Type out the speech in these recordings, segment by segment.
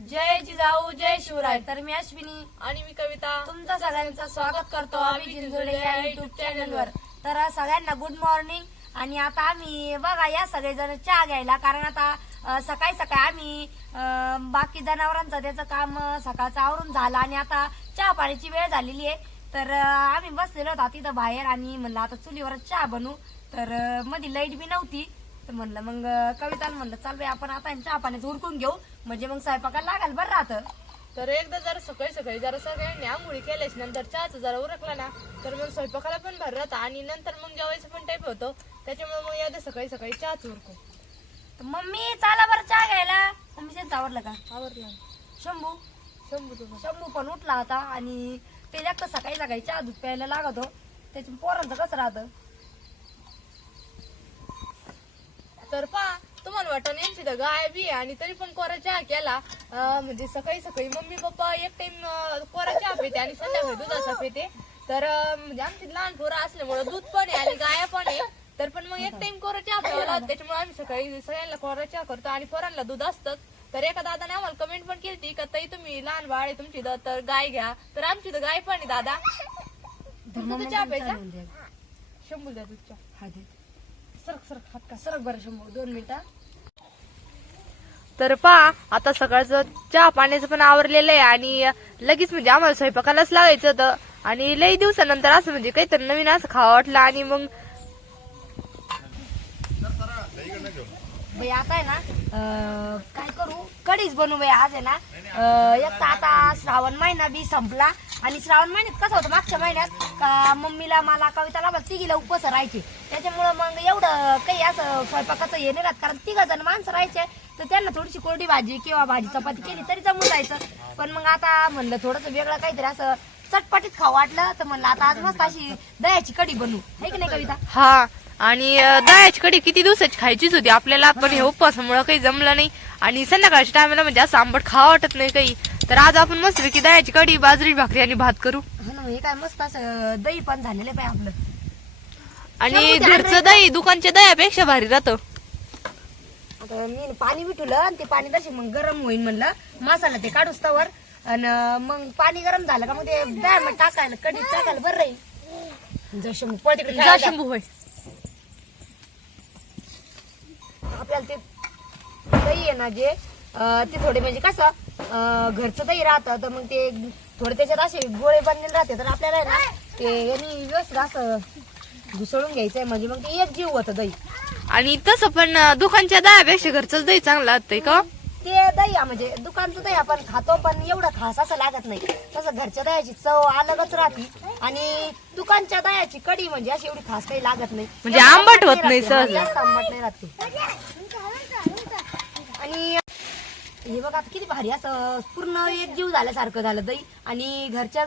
जय जिजाऊ जय शिवराय. तर मी अश्विनी आणि मी कविता. तुमचं सगळ्यांचं स्वागत करतो आम्ही जिंजुळे या युट्यूब चॅनलवर तर सगळ्यांना गुड मॉर्निंग आणि आता आम्ही बघा या सगळेजण चहा घ्यायला. कारण आता सकाळी सकाळी आम्ही बाकी जनावरांचं त्याचं काम सकाळचं आवरून झालं. आणि आता चहा पाण्याची वेळ झालेली आहे. तर आम्ही बसलेलो होतो तिथं बाहेर. आणि म्हणलं आता चुलीवर चहा बनवू तर मध्ये लाइट बी नव्हती. तर म्हणलं मग अ, कविताला म्हणलं चाल बाई आपण आता चहा पाण्याचं उरकून घेऊ. म्हणजे मग स्वयंपाकाला लागाल बरं राहतं. तर एकदा जर सकाळी सकाळी जरा सगळ्यांनी आंघोळी केल्याच नंतर चहाचं जरा उरकला ना तर मग स्वयंपाकाला पण भर राहतं. आणि नंतर मग जेवायचं पण टाईप होतो. त्याच्यामुळे मग एकदा सकाळी सकाळी चहाच उरको. तर मम्मी चाला बरं चहा घ्यायला. मम्मी त्यांचं आवडलं का? आवरला. शंभू. शंभू तुझा. शंभू पण उठला होता आणि ते जास्त सकाळी सकाळी चहा दूध प्यायला लागतो. त्याच्या पोरांचं कसं राहतं? तर पा तुम्हाला वाटतं यांची तर गाय बी आहे आणि तरी पण कोरा चहा केला. अं, म्हणजे सकाळी सकाळी मम्मी पप्पा एक टाइम कोरा चहा पिते आणि संध्याकाळी दुधाचा पिते. तर अं, म्हणजे आमची लहान पोरं असल्यामुळं दूध पण आहे आणि गाया पण आहे. तर पण मग एक टाइम कोरा चहा प्यावा लागतो. त्याच्यामुळे आम्ही सकाळी सगळ्यांना कोरा चहा करतो आणि पोरांना दूध असतं. तर एका दादाने आम्हाला कमेंट पण केली का ताई तुम्ही लहान बाळ आहे तुमची द- तर गाय घ्या. तर आमची तर गाय पण आहे दादा. तर दूध मम्मी चहा प्यायचा? चहा घेऊन दे. शंभू द्या दूधच्या हा दे. सरक सरक हात का? सरक बरं शंभर दोन मिनिटं. तर पहा आता सकाळचं चहा पाण्याचं पण आवरलेलं आहे आणि लगेच म्हणजे आम्हाला स्वयंपाकालाच लागायचं होतं. आणि लई दिवसानंतर असं म्हणजे काहीतरी नवीन असं खावं वाटलं आणि मग बाई आता आहे ना अं, काय करू? कढीच बनवू बाई आज आहे ना अं, एक तर आता श्रावण महिना बी संपला आणि श्रावण महिन्यात कसं होतं मागच्या महिन्यात का मम्मीला मला कविताला मला तिघीला उपवास राहायचे. त्याच्यामुळं मग एवढं काही असं स्वयंपाकाचं हे नाही राहत कारण तिघ जण माणसं राहायचे. तर त्यांना थोडीशी कोरडी भाजी किंवा भाजी चपाती केली तरी जमून जायचं. पण मग आता म्हणलं थोडंसं वेगळं काहीतरी असं चटपटीत खाऊ वाटलं तर म्हणलं आता आज मस्त अशी दह्याची कढी बनवू. है की नाही कविता? हा. आणि दह्याची कढी किती दिवसाची खायचीच होती. आपल्याला पण हे उपवासामुळे काही जमलं नाही. आणि संध्याकाळच्या टायमाला म्हणजे असं आंबट खावं वाटत नाही काही. तर आज आपण मस्तपैकी दह्याची कढी बाजरी भाकरी आणि भात करू. हा ना हे काय मस्त असं दही पण झालेलं आहे आपलं. आणि घरचं दही दुकानच्या दह्यापेक्षा भारी राहतं. आता मी पाणी बिठवलं आणि ते पाणी तसे मग गरम होईल म्हणलं. मसाला ते काढूस तवर. आणि मग पाणी गरम झालं का मग ते डायमंड टाकायला कढी टाकायला बरं राहील. जसे मग पळ तिकडे जा खेळायला. शंभू होय आपल्याला ते दही आहे ना जे ते थोडे म्हणजे कसं घरचं दही राहतं तर मग ते थोडे त्याच्यात असे गोळे बनलेले राहते. तर आपल्याला ना ते यांनी व्यवस्थित असं घुसळून घ्यायचंय. म्हणजे मग ते एक जीव होतं दही. आणि तसं पण दुकानच्या दह्यापेक्षा घरचंच दही चांगलं लागतंय का? ते दही म्हणजे दुकानचं दही आपण खातो पण एवढं खास असं लागत नाही. तसं घरच्या दह्याची चव अलगच राहते. आणि दुकानच्या दह्याची कढी म्हणजे अशी एवढी खास काही लागत नाही. म्हणजे आंबट होत नाही सहज. जास्त आंबट नाही राहते आणि हे बघा आता किती भारी असं पूर्ण एक जीव झाल्यासारखं झालं दही. आणि घरच्या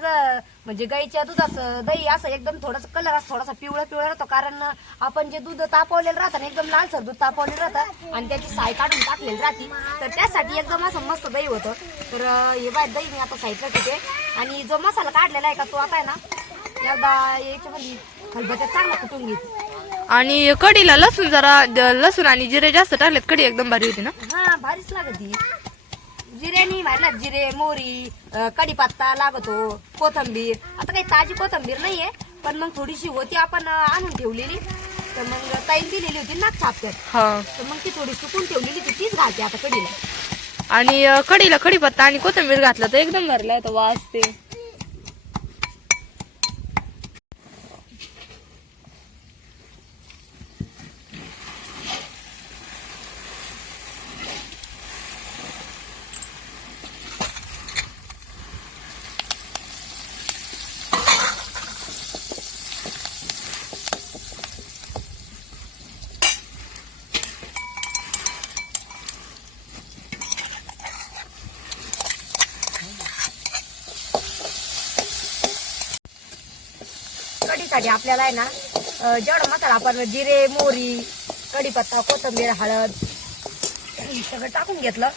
म्हणजे गाईच्या दुधाचं दही असं एकदम थोडस कलर असं थोडासा पिवळा पिवळा राहतो. कारण आपण जे दूध तापवलेलं राहतं ना एकदम लालसर दूध तापवलेलं राहतं आणि त्याची साय काढून टाकलेली राहते. तर त्यासाठी एकदम असं मस्त दही होतं. तर हे बाय दही मी आता साईडला ठेवते. आणि जो मसाला काढलेला आहे का तो आता आहे ना एकदा याच्यामध्ये हलबत्यात चांगला कुटून घेते आणि कढीला लसूण जरा द- लसूण आणि जिरे जास्त टाकलेत. कढी एकदम भारी होती ना? हा भारीच लागत ही जिरेनी मारला जिरे मोरी अं, कढीपत्ता लागतो कोथंबीर. आता काही ताजी कोथंबीर नाहीये पण मग थोडीशी होती आपण अं, आणून ठेवलेली. तर मग ताई दिलेली होती ना छाप्यात हा. तर मग ती थोडी सुकून ठेवलेली होती तीच घालते आता कढीला. आणि अं, कढीला कढीपत्ता आणि कोथिंबीर घातलं तर एकदम भरला येतो वास ते. कढीसाठी आपल्याला आहे ना जेवढा मसाला आपण जिरे मोरी कढीपत्ता कोथंबीर हळद सगळं टाकून घेतलं.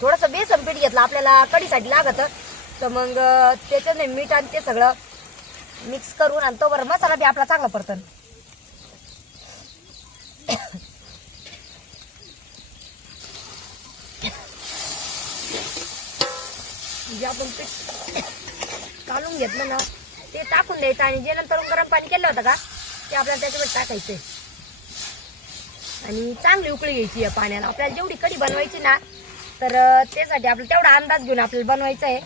थोडंसं बेसन पीठ घेतलं आपल्याला कढीसाठी लागत. तर मग त्याच्यात नाही मीठ आणि ते सगळं मिक्स करून आणि तो बरं मसाला बी आपला चांगला परतन जे आपण पीठ काढून घेतलं ना ते टाकून द्यायचं आणि जे नंतर गरम पाणी केलं होतं का ते आपल्याला त्याच्यामध्ये टाकायचंय. आणि चांगली उकळी घ्यायची या पाण्याला. आपल्याला जेवढी कढी बनवायची ना तर त्यासाठी आपल्याला तेवढा अंदाज घेऊन आपल्याला बनवायचं आहे.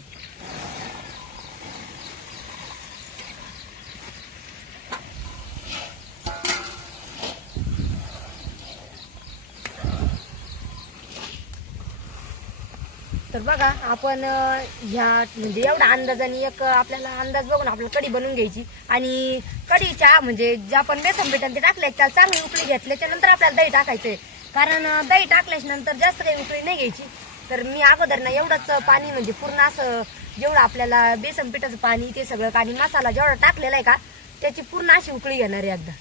तर बघा आपण ह्या म्हणजे एवढा अंदाजाने एक आपल्याला अंदाज बघून आपल्याला कढी बनवून घ्यायची. आणि कढीच्या म्हणजे जे आपण बेसन पिठं ते टाकले त्याला चांगली उकळी घेतल्याच्या नंतर आपल्याला दही टाकायचंय. कारण अं, दही टाकल्याच्या नंतर जास्त काही उकळी नाही घ्यायची. तर मी अगोदर ना एवढंच पाणी म्हणजे पूर्ण असं जेवढं आपल्याला बेसन पिठाचं पाणी ते सगळं आणि मसाला जेवढा टाकलेला आहे का त्याची पूर्ण अशी उकळी घेणार आहे एकदा.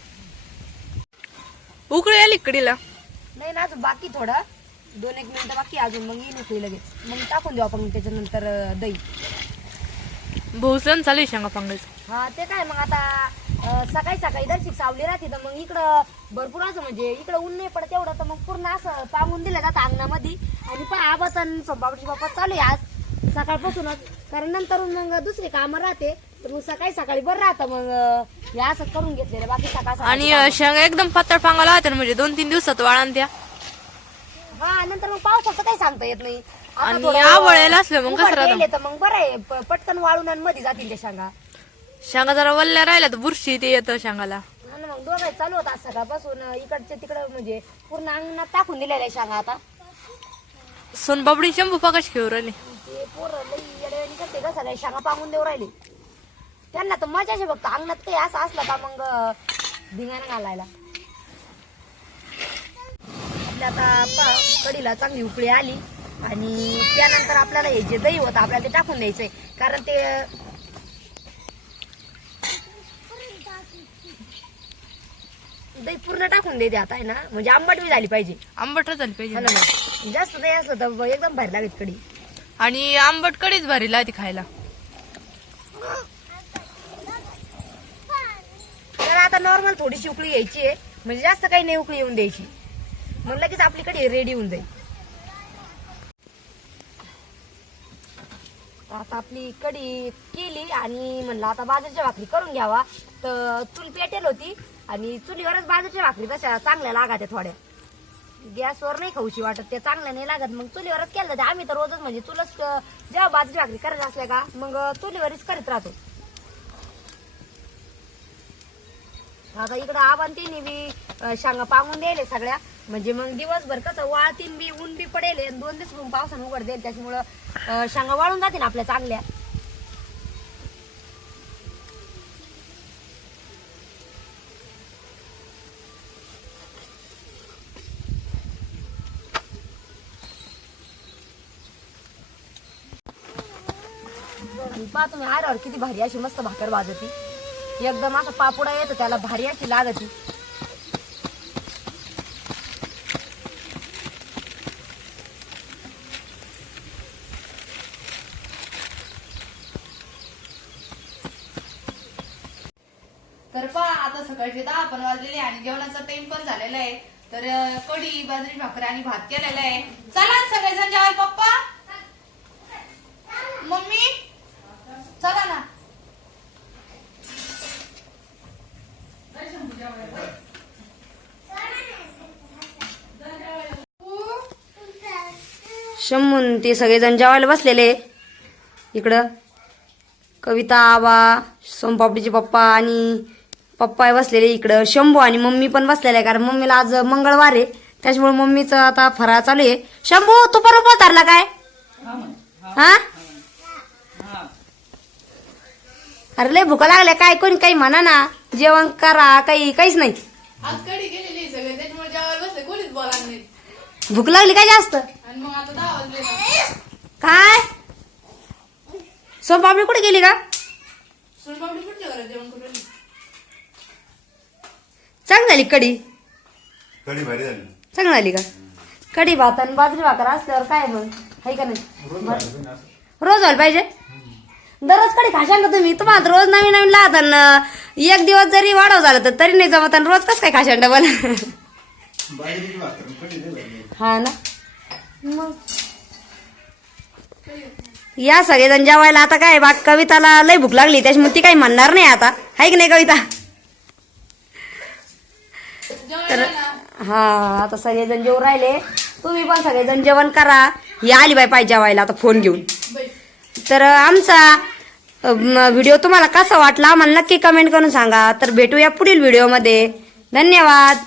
उकळी आली कडीला नाही ना अजून बाकी थोडं. दोन एक मिनिटं बाकी अजून मग येईल उकळी लगेच. मग टाकून देऊ आपण त्याच्यानंतर अं, दही. भोसण चालू आहे शेंगा पांगायचं हा ते काय मग आता अं, सकाळी सकाळी दर्शिक सावली राहते तर मग इकडं भरपूर असं म्हणजे इकडं ऊन नाही पडत एवढं तर मग पूर्ण असं पांगून दिलं जातं अंगणामध्ये. आणि पहा आबाच आणि सोमबाबाची बाप्पा चालू आहे आज सकाळपासूनच. कारण नंतर मग दुसरी कामं राहते तर मग सकाळी सकाळी बरं राहतं मग अं, हे असं करून घेतलेलं बाकी सकाळ आणि. अं, शेंगा एकदम पातळ पांगाला होत्या ना, म्हणजे दोन तीन दिवसात वाळण त्या हा नंतर मग पावसाचं काही सांगता येत नाही. आता आणि थोडं आवळलेलं असलं मग कसं उघड राहतं? गेले तर मग बरं आहे प- पटकन वाळून आणि मध्ये जातील त्या शेंगा. शेंगा जरा वल्ल्या राहिल्या तर बुरशी ते येतं शेंगाला. आणि मग दोघं चालू होता सकाळपासून. इकडच्या तिकडं म्हणजे पूर्ण अंगणात टाकून दिलेल्या आहे शेंगा आता. सोनबाबडी शंभू पकाश घेऊ राहिले. ते पोरं लई येड्यावानी करते का सगळ्या शेंगा पांगून देऊ राहिले. त्यांना तर मजा आहे फक्त अंगणात काही असं असलं का मग धिंगाणं घालायला. आपल्या आता पा कढीला चांगली उकळी आली आणि त्यानंतर आपल्याला हे जे दही होतं आपल्याला ते टाकून द्यायचंय. कारण ते दही पूर्ण टाकून देते आता आहे ना? म्हणजे आंबट बी झाली पाहिजे. आंबट झाली हा पाहिजे ना मग. जास्त दही असलं तर एकदम भारी लागत कढी. आणि आंबट कडीच भारी लागते खायला. तर आता नॉर्मल थोडीशी उकळी घ्यायची आहे. म्हणजे जास्त काही नाही उकळी येऊन द्यायची. मग लगेच आपली कढी रेडी होऊन जाईल. आता आपली कढी केली आणि म्हणलं आता बाजरीच्या भाकरी करून घ्यावा. तर चूल पेटेल होती आणि चुलीवरच बाजरीच्या भाकरी तशा चांगल्या लागत थोड्या. गॅसवर नाही खाऊशी वाटत त्या चांगल्या नाही लागत. मग चुलीवरच केलं जाते आम्ही तर रोजच म्हणजे चुलच जेव्हा बाजरी भाकरी करत असल्या का मग चुलीवरच करीत राहतो. आता इकडं आबान तिने बी शांगा शेंगा पांगून द्यायले सगळ्या. म्हणजे मग दिवसभर कसं वाळतीन बी ऊन बी पडेल आणि दोन दिवस मग पावसानं उघड देईल. त्याच्यामुळं अं, शेंगा वाळून जातील आपल्या चांगल्या. आणि पहा तुम्ही आरावर किती भारी अशी मस्त भाकर भाजती. एकदम असं पापुडा येतो त्याला भारी अशी लागती तर पहा आता सकाळचे दहा पण वाजलेले आणि जेवणाचा टाइम पण झालेला आहे तर कढी बाजरी भाकर आणि भात केलेला आहे. चला ना सगळेजण जेवायला पप्पा? मम्मी? चला ना. शंभून ते सगळेजण जेवायला बसलेले. इकडं. कविता आबा सोमपापडीचे पप्पा आणि पप्पा बसलेले इकडं शंभू आणि मम्मी पण बसलेले आहे कारण मम्मीला आज मंगळवार आहे. त्याच्यामुळे मम्मीचं आता फराळ चालू आहे. शंभू तू पण उपवास धरला काय? हा? अरे लय भुका लागल्या काय कोणी काही म्हणा ना. जेवण करा काही काहीच नाही. भूक लागली काय जास्त. काय? सोमपापडी कुठे गेली का सोनपापडी कुठच्या घरात जेवण करून राहिली? चांगली झाली कढी कढी भारी झाली. चांगली झाली का? कढी भात आणि बाजरी भाकर असल्यावर काय मग? आहे का नाही? रोज व्हायला पाहिजे? दररोज कढी खाशाल का तुम्ही? तुम्हाला रोज नवीन नवीन आणि एक दिवस जरी वाढव झालं तर तरी नाही जमत आणि रोज कसं काय खाशाल डबल? हा ना? मग? या सगळेजण जेवायला आता काय बा कविताला लय भूक लागली त्याच्यामुळे ती काही म्हणणार नाही आता. आहे की नाही कविता? तर हा आता सगळेजण जेवू राहिले. तुम्ही पण सगळेजण जेवण करा. ही आली बाई पाहिजे जेवायला आता फोन घेऊन. तर आमचा व्हिडिओ तुम्हाला कसा वाटला आम्हाला नक्की कमेंट करून सांगा. तर भेटूया पुढील व्हिडिओमध्ये. धन्यवाद.